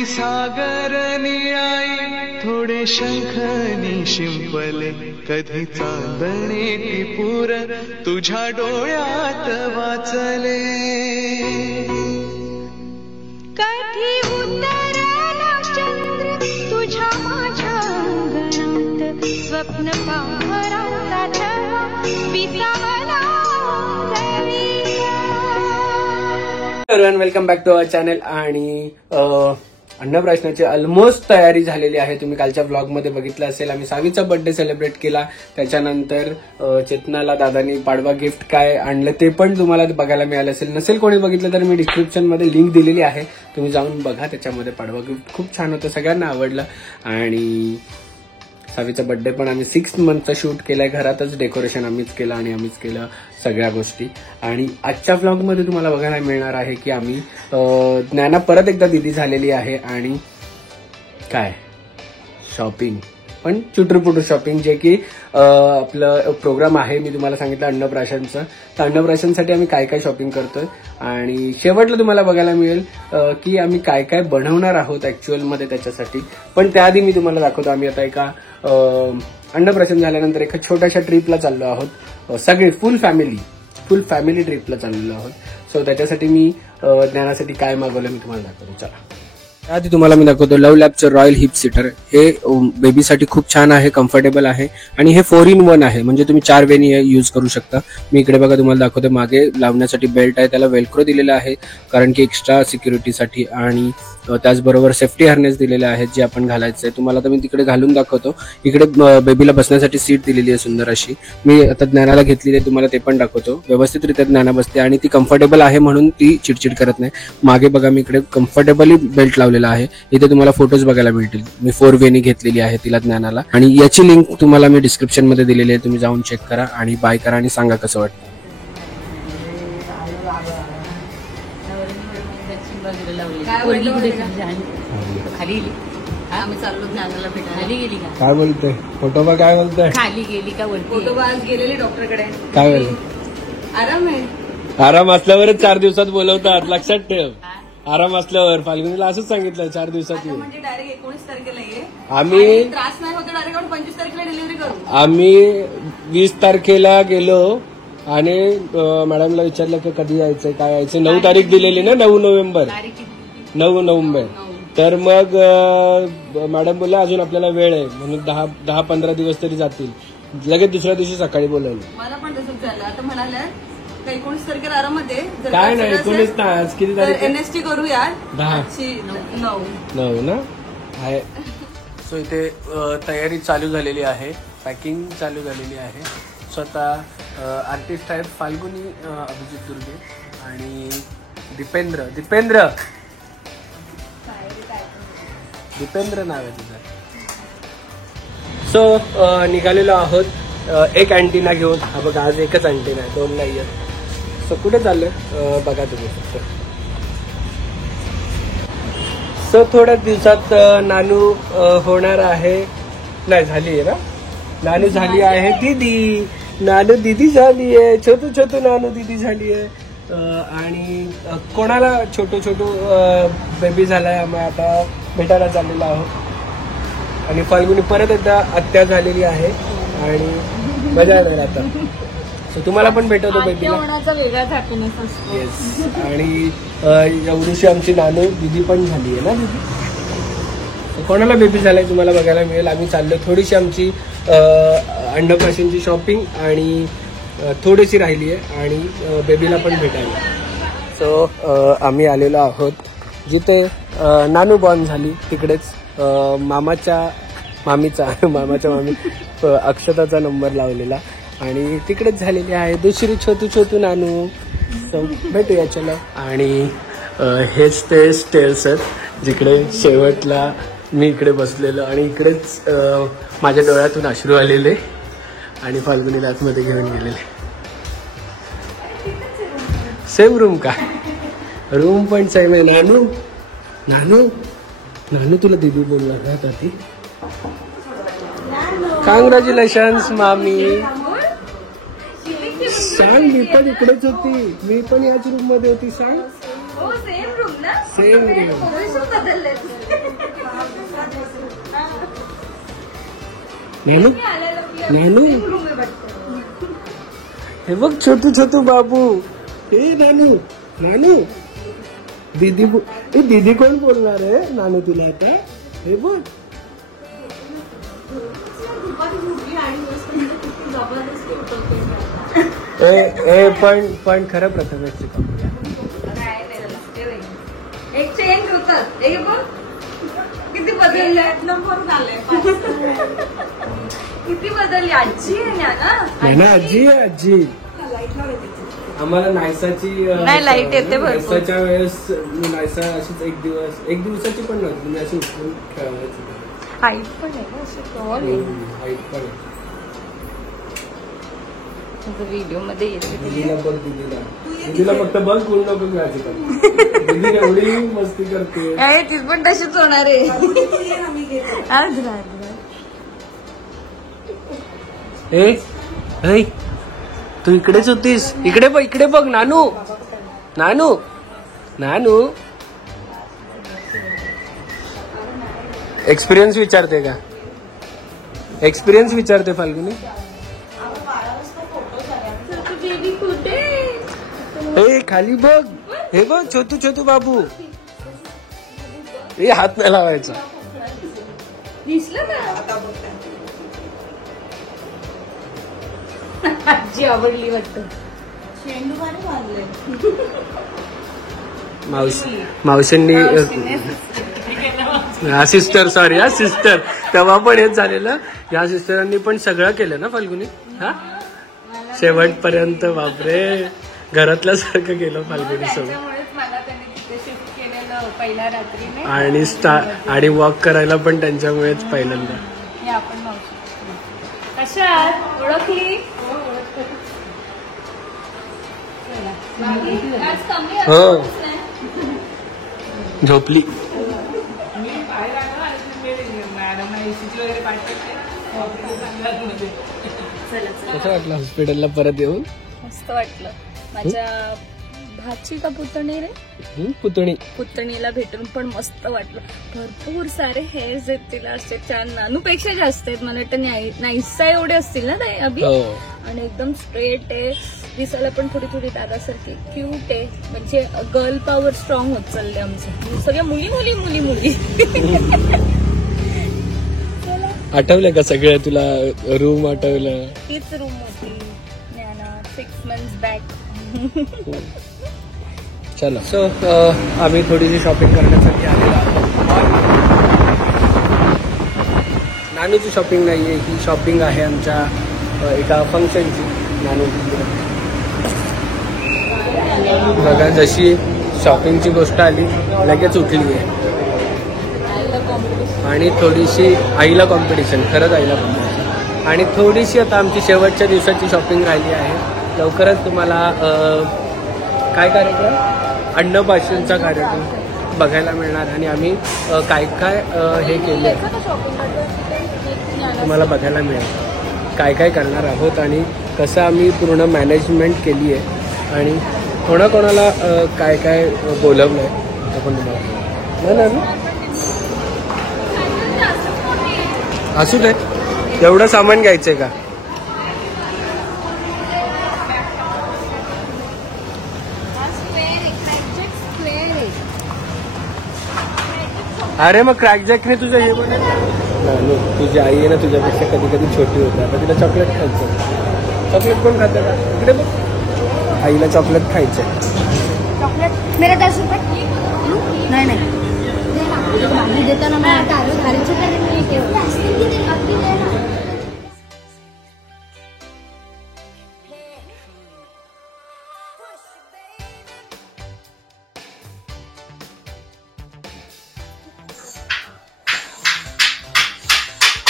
कधी सागर निळाई थोडे शंखनी शिंपले, कधी चांदणे टिपूर तुझ्या डोळ्यात वाचले. कधी उतरला चंद्र तुझ्या माझ्या अंगणात, स्वप्न पाहराचा छळा विसावला everyone, welcome back to our channel. आणि अन्नप्राशनाची ऑलमोस्ट तयारी झालेली आहे. तुम्ही कालच्या ब्लॉग मध्ये बघितलं असेल, आम्ही 6वीचा बर्थडे सेलिब्रेट केला. त्याच्यानंतर चेतनाला दादानी पाडवा गिफ्ट काय आणलं ते पण तुम्हाला बघायला मिळालं असेल. नसेल कोणी बघितलं तर मी डिस्क्रिप्शन मध्ये लिंक दिलेली आहे, तुम्ही जाऊन बघा. त्याच्यामध्ये पाडवा गिफ्ट खूप छान होतं, सगळ्यांना आवडलं. आणि 6वीचा बर्थडे पण आम्ही 6 मंथचा शूट केलाय, घरातच डेकोरेशन आम्हीच केलं आणि आम्हीच केलं सगळ्या गोष्टी. आणि आजच्या ब्लॉग मध्ये तुम्हाला बघायला मिळणार आहे की आम्ही ज्ञाना परत एकदा दिदी झालेली आहे आणि काय शॉपिंग, पण चुटूरपुटूर शॉपिंग, जे की आपलं प्रोग्राम आहे. मी तुम्हाला सांगितलं अन्नप्राशनचं, तर अन्नप्राशनसाठी आम्ही काय काय शॉपिंग करतोय आणि शेवटला तुम्हाला बघायला मिळेल की आम्ही काय काय बनवणार आहोत ऍक्च्युअल मध्ये त्याच्यासाठी. पण त्याआधी मी तुम्हाला दाखवतो, आम्ही आता एका अन्नप्राशन झाल्यानंतर एका छोट्याशा ट्रिपला चाललो आहोत, सगळे फुल फॅमिली ट्रिपला चाललेलो आहोत. सो त्याच्यासाठी मी ज्ञानासाठी काय मागवलं मी तुम्हाला दाखवतो. चला, आधी तुम्हाला मी दाखवतो लव्ह लॅबचं रॉयल हिप सीटर. हे बेबीसाठी खूप छान आहे, कम्फर्टेबल आहे आणि हे 4in1 आहे, म्हणजे तुम्ही 4 वेनी यूज करू शकता. मी इकडे बघा तुम्हाला दाखवतो, मागे लावण्यासाठी बेल्ट आहे, त्याला वेल्क्रो दिलेला आहे कारण की एक्स्ट्रा सिक्युरिटीसाठी. आणि त्याचबरोबर सेफ्टी हार्नेस दिलेले आहेत जे आपण घालायचं आहे. तुम्हाला तर मी तिकडे घालून दाखवतो. इकडे बेबीला बसण्यासाठी सीट दिलेली आहे सुंदर अशी. मी आता ज्ञानाला घेतलेली आहे, तुम्हाला ते पण दाखवतो. व्यवस्थितरित्या ज्ञाना बसते आणि ती कम्फर्टेबल आहे म्हणून ती चिडचिड करत नाही. मागे बघा मी इकडे कम्फर्टेबली बेल्ट लावलेला आहे. इथे तुम्हाला फोटोज बघायला मिळतील. मी 4 वेनी घेतलेली आहे तिला ज्ञानाला, आणि याची लिंक तुम्हाला मी डिस्क्रिप्शन मध्ये दिलेली आहे, तुम्ही जाऊन चेक करा आणि बाय करा आणि सांगा कसं वाटतं. काय बोलतोय फोटोबा, काय बोलतोय? खाली गेली का वरती? फोटोबा आज गेलेली डॉक्टरकडे. काय बोल? आराम आहे. आराम असल्यावरच 4 दिवसात बोलवतात, लक्षात ठेव. आराम असल्यावर फाल्गुनीला असंच सांगितलं 4 दिवसात. म्हणजे डायरेक्ट 19 तारखेला ये. आम्ही त्रास नाही होता, डायरेक्ट 25 तारखेला डिलिव्हरी करू. आम्ही 20 तारखेला गेलो आणि मॅडमला विचारलं की कधी यायचंय, काय यायचं. 9 तारीख दिलेली ना, 9 नोव्हेंबर. तर मग मॅडम बोलला अजून आपल्याला वेळ आहे म्हणून 10-15 दिवस तरी जातील. लगेच दुसऱ्या दिवशी सकाळी बोलवलं. मला पण तसंच झालं. आता म्हणाल्या 19 तारखेला आरामात आहे. काय नाही 19 ना, आज किती तारीख? NST करूया 9 ना आहे. सो इथे तयारी चालू झालेली आहे, पॅकिंग चालू झालेली आहे. स्वतः आर्टिस्ट आहेत फाल्गुनी अभिजित दुर्गे आणि दीपेंद्र नाव आहे तिचं. सो निघालेलो आहोत एक अँटिना घेऊन. हा बघा, आज एकच अँटिना आहे, 2 नाही आहे. सो कुठे चाललोय बघा तुम्ही फक्त. सो थोड्याच दिवसात नानू होणार आहे, नाही झाली आहे ना, नानू झाली आहे दिदी. नानू दिदी झाली आहे, छोटू नानू दिदी झाली आहे. आणि कोणाला छोटू बेबी झालाय, आम्ही आता भेटायला चाललेलो आहोत. आणि फाल्गुनी परत एकदा आत्या झालेली आहे आणि मजा येणार आता. सो तुम्हाला पण भेटवतो बेबीला. वेगळाच हॅपीनेस असतो. येस. आणि एवढीशी आमची नानू दिदी पण झाली आहे ना दिदी. कोणाला बेबी झालाय तुम्हाला बघायला मिळेल. आम्ही चाललो, थोडीशी आमची अन्नप्राशनची शॉपिंग आणि थोडीशी राहिली आहे आणि बेबीला पण भेटायला. सो आम्ही आलेलो आहोत जिथे नानू बॉर्न झाली, तिकडेच मामाच्या मामी अक्षताचा नंबर लावलेला आणि तिकडेच झालेली आहे दुसरी छोटू नानू. सो भेटूया चला. आणि हेच ते स्टेअर्स आहेत जिकडे शेवटला मी इकडे बसलेलो आणि इकडेच माझ्या डोळ्यातून अश्रू आलेले आणि फाल्गुनीला आतमध्ये घेऊन गेलेले. सेम रूम का? रूम पण सेम आहे. नानू तुला दीदी बोलला का ती? कॉंग्रॅच्युलेशन्स मामी. सांग, मी पण इकडेच होती, मी पण याच रूम मध्ये होती. सांग हो सेम रूम ना. Same room. Position बदलले. नानू मी आलेलो की नानू same room आहे वाटतं. हे बघ छोटू छोटू बाबू. हे नानू नानू दीदी हे दीदी कोण बोलणार आहे नानू तुला आता. हे बघ दुपारी झोपली आणि किती जबरदस्ती उठवते. पण खरं प्रथमेशची कपडे एक चेंज होतात. एक बघ किती बदलले. नंबरून आले. किती बदलली. आजी आहे ना आजी आजी. आम्हाला नायसाची नाही, लाईट येते भरपूर. नायसाच्या वेळेस मी नायसा अशीच एक दिवसाची पण नव्हती. मी अशी उठून खेळायची. हाईट पण आहे ना अशी टॉल आहे. हाईट पण आहे. व्हिडिओ मध्ये येते. दीदीला बघ दीदीला फक्त बघ कोण नको घ्यायची. दीदी एवढी मस्ती करते. तीच पण तशीच होणार आहे. ए तू इकडेच होतीस. इकडे बघ नानू नानू नानू. एक्सपिरियन्स विचारते का. एक्सपिरियन्स विचारते फाल्गुनी. ए खाली बघ. हे बघ छोटू छोटू बाबू. हे हात नाही लावायचा. दिसलं ना. आजी आवडली वाटतं. शेंडू भारी बांधले. मावशींनी सिस्टर सॉरी सिस्टर तेव्हा पण हेच झालेलं. या सिस्टरांनी पण सगळं केलं ना फाल्गुनी. हा शेवटपर्यंत बापरे घरातल्या सारखं केलं फाल्गुनी सोबत. आणि वॉक करायला पण त्यांच्यामुळेच पहिल्यांदा. कशात ओळखली. हो झोपली. कसं वाटलं हॉस्पिटलला परत येऊन. मस्त वाटलं. माझ्या भाची का पुतणी रे पुतणीला भेटून पण मस्त वाटलं. भरपूर सारे हेअर्स आहेत तिला असे छान. नानूपेक्षा जास्त आहेत मला वाटतं. नाईसा एवढे असतील ना ते अभि. आणि एकदम स्ट्रेट आहे. दिसायला पण थोडी दादासारखी क्यूट आहे. म्हणजे गर्ल पॉवर स्ट्रॉंग होत चालले आमचं. सगळ्या मुली. आठवलं का सगळं तुला. रूम आठवलं. तीच रूम होती 6 months बॅक. चला सो आम्ही थोडीशी शॉपिंग करण्यासाठी आलेलो आहोत. नानूची शॉपिंग नाहीये ही शॉपिंग आहे आमच्या एका फंक्शनची. नानू बघा जशी शॉपिंगची गोष्ट आली लगेच उठली आहे. आणि थोडीशी आईला कॉम्पिटिशन. खरंच आईला कॉम्पिटिशन. आणि थोडीशी आता आमची शेवटच्या दिवसाची शॉपिंग राहिली आहे. लवकरच तुम्हाला काय कार्यक्रम अन्नप्राशनचा कार्यक्रम बघायला मिळणार. आणि आम्ही काय हे केले तुम्हाला बघायला मिळेल. काय करणार आहोत आणि कसं आम्ही पूर्ण मॅनेजमेंट केली आहे आणि कोणाकोणाला काय बोलवलं आहे ते पण तुम्हाला ना असू दे. एवढं सामान घ्यायचंय का. अरे मग क्रॅकजॅकने तुझं हे पण तुझी आई आहे ना तुझ्यापेक्षा कधी छोटी होते. आता तिला चॉकलेट खायचं. चॉकलेट कोण खातं का. इकडे बघ आईला चॉकलेट खायचं. चॉकलेट मेरे 10 रुपये. नाही देताना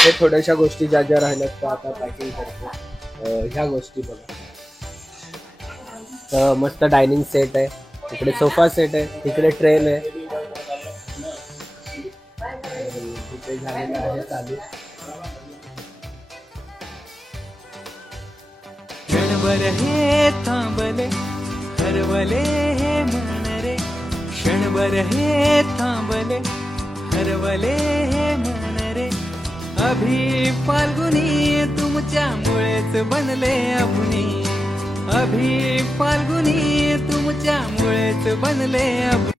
हे थोड्याशा गोष्टी ज्या राहिल्यात त्या आता पॅकिंग करतो. ह्या गोष्टी बघा. मस्त डायनिंग सेट आहे. इकडे सोफा सेट आहे. इकडे ट्रेन आहे. इथे झालेलं आहे चालू. क्षणभर हे थांबले हरवले हे मन रे क्षणभर हे थांबले हरवले हे मन रे अभि फाल्गुनी तुमच्यामुळेच बनले अभुनी अभि फाल्गुनी तुमच्यामुळेच बनले अभुनी